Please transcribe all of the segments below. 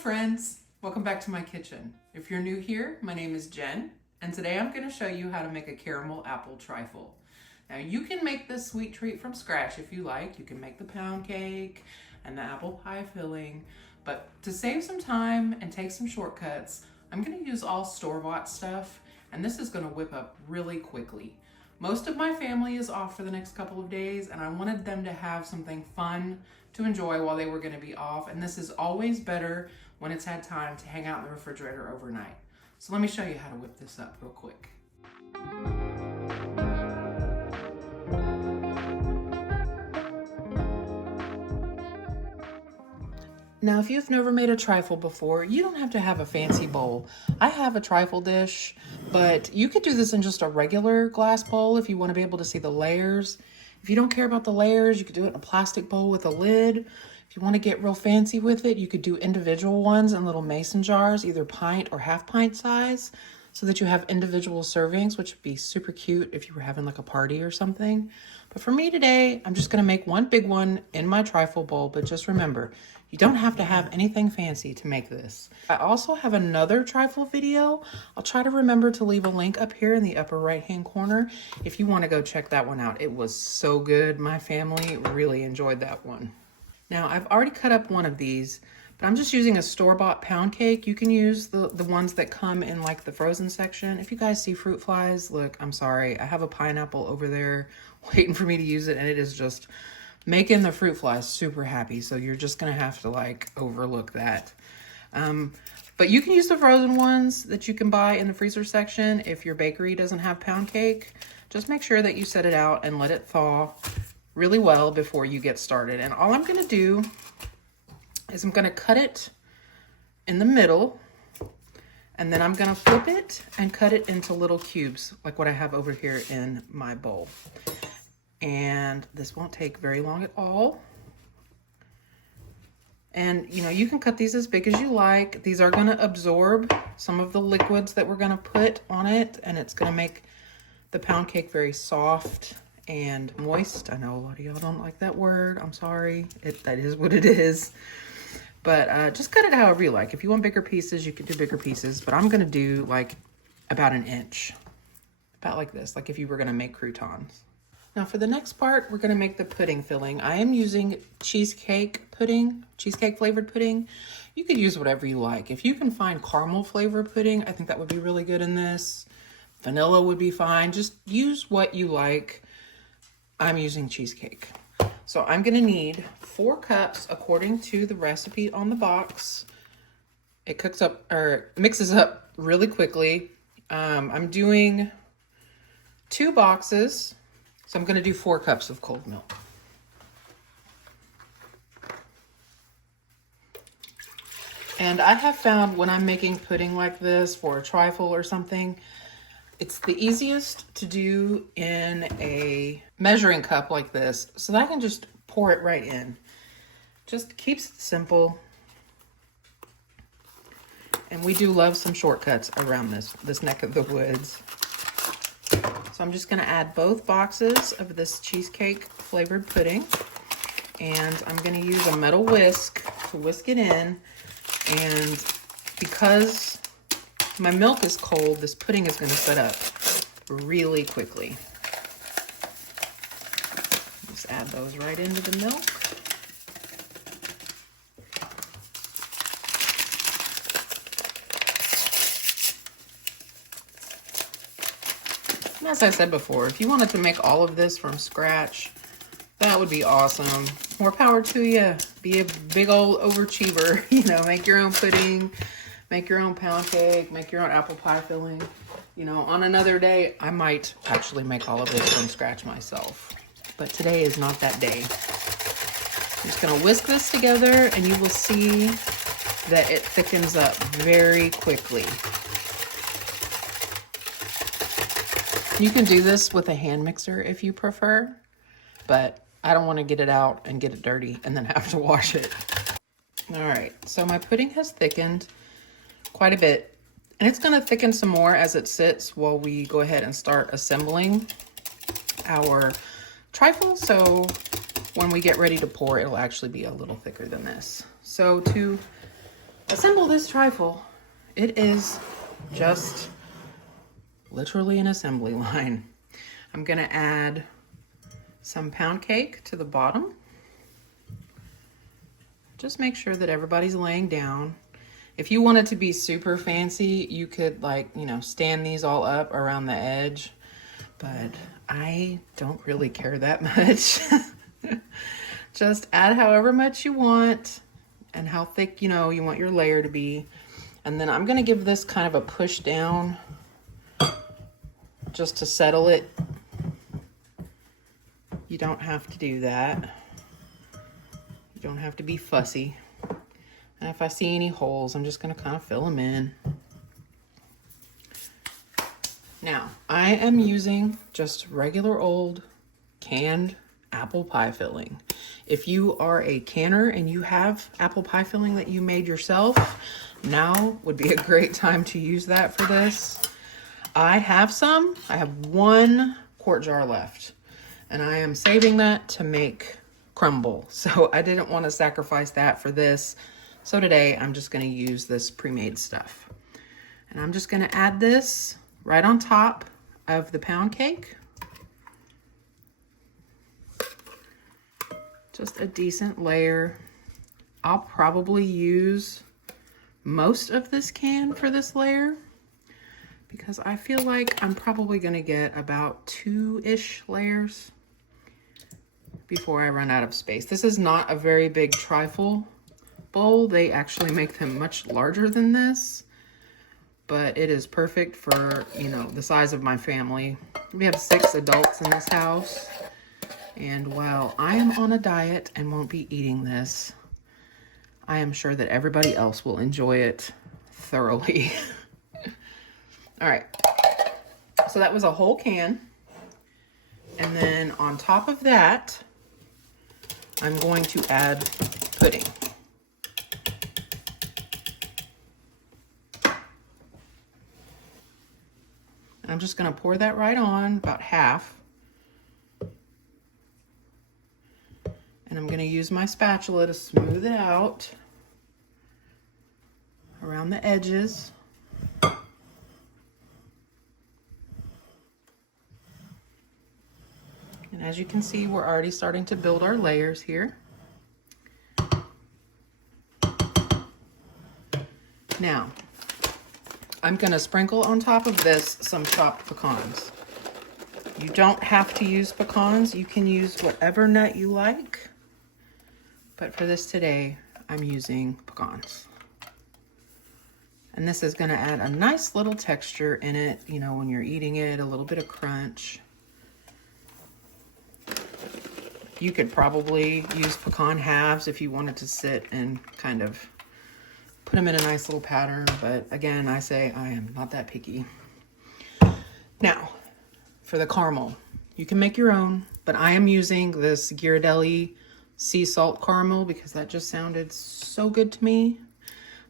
friends, welcome back to my kitchen. If you're new here, my name is Jen, and today I'm going to show you how to make a caramel apple trifle. Now you can make this sweet treat from scratch if you like. You can make the pound cake and the apple pie filling, but to save some time and take some shortcuts, I'm going to use all store-bought stuff, and this is going to whip up really quickly. Most of my family is off for the next couple of days, and I wanted them to have something fun to enjoy while they were going to be off, and this is always better when it's had time to hang out in the refrigerator overnight. So let me show you how to whip this up real quick. Now, if you've never made a trifle before, you don't have to have a fancy bowl. I have a trifle dish, but you could do this in just a regular glass bowl if you want to be able to see the layers. If you don't care about the layers, you could do it in a plastic bowl with a lid. If you want to get real fancy with it, you could do individual ones in little mason jars, either pint or half pint size, so that you have individual servings, which would be super cute if you were having like a party or something. But for me today, I'm just going to make one big one in my trifle bowl, but just remember, you don't have to have anything fancy to make this. I also have another trifle video. I'll try to remember to leave a link up here in the upper right-hand corner if you want to go check that one out. It was so good. My family really enjoyed that one. Now, I've already cut up one of these, but I'm just using a store-bought pound cake. You can use the ones that come in like the frozen section. If you guys see fruit flies, look, I'm sorry. I have a pineapple over there waiting for me to use it, and it is just making the fruit flies super happy. So you're just gonna have to like overlook that. But you can use the frozen ones that you can buy in the freezer section if your bakery doesn't have pound cake. Just make sure that you set it out and let it thaw really well before you get started. And all I'm gonna do is I'm gonna cut it in the middle, and then I'm gonna flip it and cut it into little cubes like what I have over here in my bowl. And this won't take very long at all. And you know, you can cut these as big as you like. These are gonna absorb some of the liquids that we're gonna put on it, and it's gonna make the pound cake very soft and moist. I know a lot of y'all don't like that word. I'm sorry. That is what it is. But just cut it however you like. If you want bigger pieces, you can do bigger pieces. But I'm gonna do like about an inch. About like this, like if you were gonna make croutons. Now for the next part, we're gonna make the pudding filling. I am using cheesecake pudding, cheesecake flavored pudding. You could use whatever you like. If you can find caramel flavored pudding, I think that would be really good in this. Vanilla would be fine. Just use what you like. I'm using cheesecake. So I'm gonna need 4 cups according to the recipe on the box. It cooks up or mixes up really quickly. I'm doing 2 boxes. So I'm gonna do 4 cups of cold milk. And I have found when I'm making pudding like this for a trifle or something, it's the easiest to do in a measuring cup like this, so that I can just pour it right in. Just keeps it simple. And we do love some shortcuts around this neck of the woods. So I'm just gonna add both boxes of this cheesecake flavored pudding, and I'm gonna use a metal whisk to whisk it in. And because my milk is cold, this pudding is gonna set up really quickly. Just add those right into the milk. And as I said before, if you wanted to make all of this from scratch, that would be awesome. More power to you. Be a big old overachiever. You know, make your own pudding, make your own pound cake, make your own apple pie filling. You know, on another day, I might actually make all of this from scratch myself. But today is not that day. I'm just gonna whisk this together, and you will see that it thickens up very quickly. You can do this with a hand mixer if you prefer, but I don't want to get it out and get it dirty and then have to wash it. All right, so my pudding has thickened quite a bit, and it's going to thicken some more as it sits while we go ahead and start assembling our trifle. So when we get ready to pour, it'll actually be a little thicker than this. So to assemble this trifle. It is just literally an assembly line. I'm gonna add some pound cake to the bottom. Just make sure that everybody's laying down. If you want it to be super fancy, you could, like, you know, stand these all up around the edge, but I don't really care that much. Just add however much you want and how thick, you know, you want your layer to be. And then I'm gonna give this kind of a push down just to settle it. You don't have to do that. You don't have to be fussy. And if I see any holes, I'm just gonna kind of fill them in. Now, I am using just regular old canned apple pie filling. If you are a canner and you have apple pie filling that you made yourself, now would be a great time to use that for this. I have some. I have 1 quart jar left, and I am saving that to make crumble. So I didn't want to sacrifice that for this. So today I'm just going to use this pre-made stuff. And I'm just going to add this right on top of the pound cake. Just a decent layer. I'll probably use most of this can for this layer because I feel like I'm probably going to get about 2-ish layers before I run out of space. This is not a very big trifle bowl. They actually make them much larger than this, but it is perfect for, you know, the size of my family. We have 6 adults in this house, and while I am on a diet and won't be eating this, I am sure that everybody else will enjoy it thoroughly. All right, so that was a whole can. And then on top of that, I'm going to add pudding. I'm just gonna pour that right on, about half. And I'm gonna use my spatula to smooth it out around the edges. And as you can see, we're already starting to build our layers here. Now, I'm gonna sprinkle on top of this some chopped pecans. You don't have to use pecans. You can use whatever nut you like. But for this today, I'm using pecans. And this is gonna add a nice little texture in it, you know, when you're eating it, a little bit of crunch. You could probably use pecan halves if you wanted to sit and kind of put them in a nice little pattern, but again, I say I am not that picky. Now, for the caramel, you can make your own, but I am using this Ghirardelli sea salt caramel because that just sounded so good to me.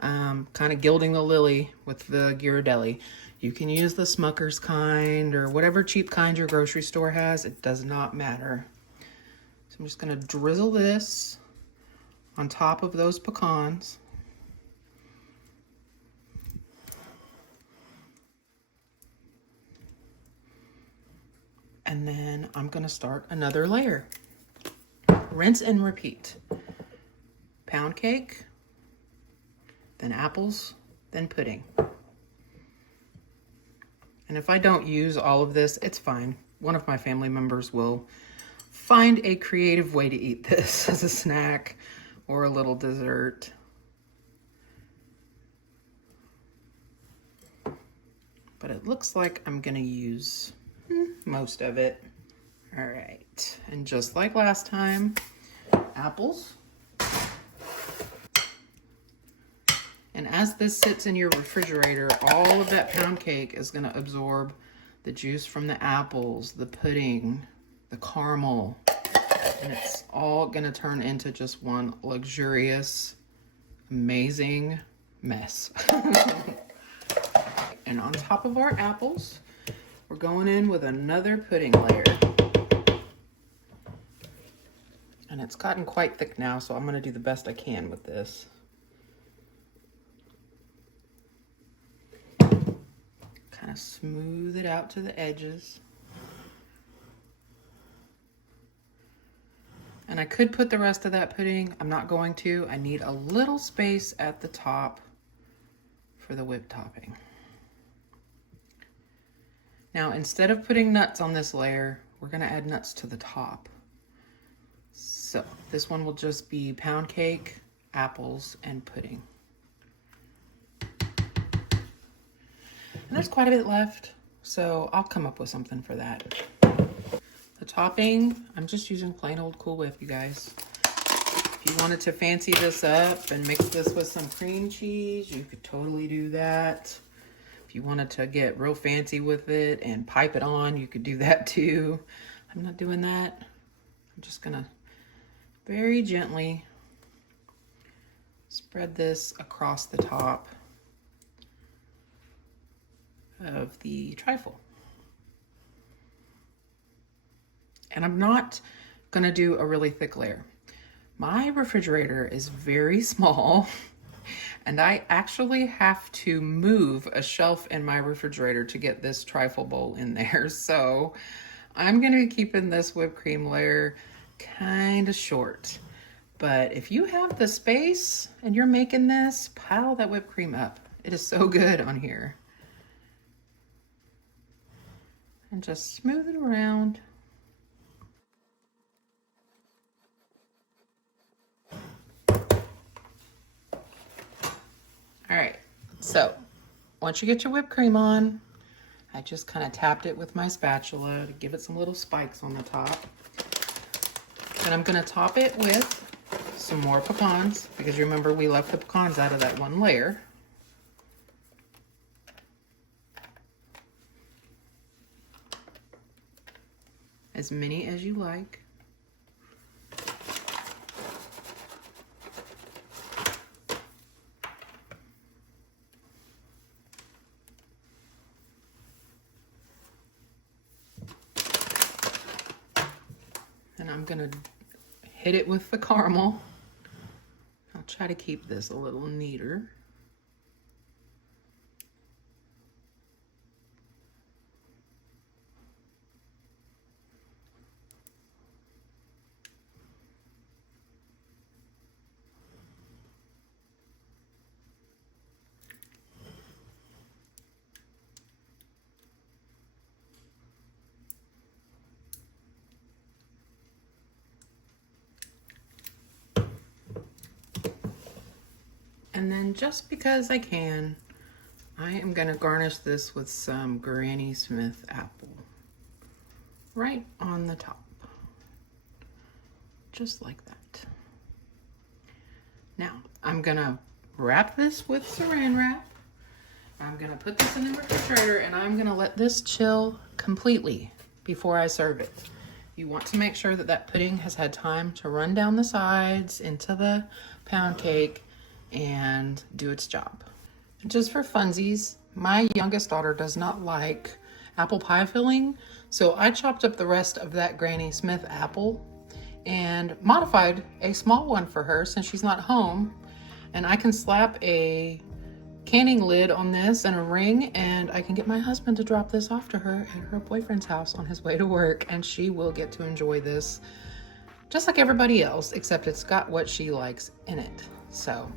Kind of gilding the lily with the Ghirardelli. You can use the Smucker's kind or whatever cheap kind your grocery store has. It does not matter. So I'm just gonna drizzle this on top of those pecans. And then I'm gonna start another layer. Rinse and repeat. Pound cake, then apples, then pudding. And if I don't use all of this, it's fine. One of my family members will find a creative way to eat this as a snack or a little dessert. But it looks like I'm gonna use most of it. All right, and just like last time, apples. And as this sits in your refrigerator, all of that pound cake is gonna absorb the juice from the apples, the pudding, the caramel, and it's all gonna turn into just one luxurious, amazing mess. And on top of our apples, we're going in with another pudding layer. And it's gotten quite thick now, so I'm gonna do the best I can with this. of smooth it out to the edges. And I could put the rest of that pudding. I'm not going to. I need a little space at the top for the whipped topping. Now, instead of putting nuts on this layer, we're gonna add nuts to the top. So this one will just be pound cake, apples, and pudding. And there's quite a bit left, so I'll come up with something for that. The topping, I'm just using plain old Cool Whip, you guys. If you wanted to fancy this up and mix this with some cream cheese, you could totally do that. If you wanted to get real fancy with it and pipe it on, you could do that too. I'm not doing that. I'm just gonna very gently spread this across the top of the trifle. And I'm not gonna do a really thick layer. My refrigerator is very small and I actually have to move a shelf in my refrigerator to get this trifle bowl in there. So I'm gonna be keeping this whipped cream layer kind of short. But if you have the space and you're making this, pile that whipped cream up. It is so good on here. And just smooth it around. All right, so once you get your whipped cream on, I just kind of tapped it with my spatula to give it some little spikes on the top. And I'm gonna top it with some more pecans, because remember we left the pecans out of that one layer. As many as you like. And I'm gonna hit it with the caramel. I'll try to keep this a little neater. And then just because I can, I am gonna garnish this with some Granny Smith apple right on the top, just like that. Now, I'm gonna wrap this with saran wrap. I'm gonna put this in the refrigerator and I'm gonna let this chill completely before I serve it. You want to make sure that that pudding has had time to run down the sides into the pound cake and do its job. Just for funsies, my youngest daughter does not like apple pie filling, so I chopped up the rest of that Granny Smith apple and modified a small one for her since she's not home. And I can slap a canning lid on this and a ring, and I can get my husband to drop this off to her at her boyfriend's house on his way to work, and she will get to enjoy this just like everybody else, except it's got what she likes in it. So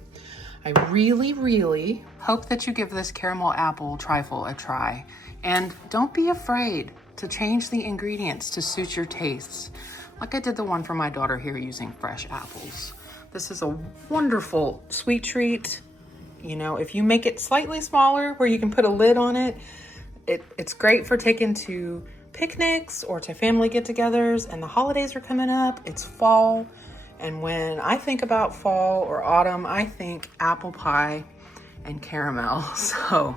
I really, really hope that you give this caramel apple trifle a try. And don't be afraid to change the ingredients to suit your tastes, like I did the one for my daughter here using fresh apples. This is a wonderful sweet treat. You know, if you make it slightly smaller where you can put a lid on it, it's great for taking to picnics or to family get-togethers, and the holidays are coming up. It's fall. And when I think about fall or autumn, I think apple pie and caramel. So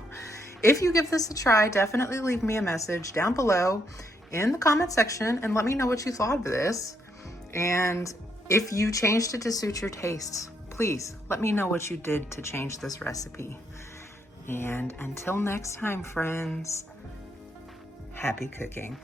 if you give this a try, definitely leave me a message down below in the comment section and let me know what you thought of this. And if you changed it to suit your tastes, please let me know what you did to change this recipe. And until next time, friends, happy cooking.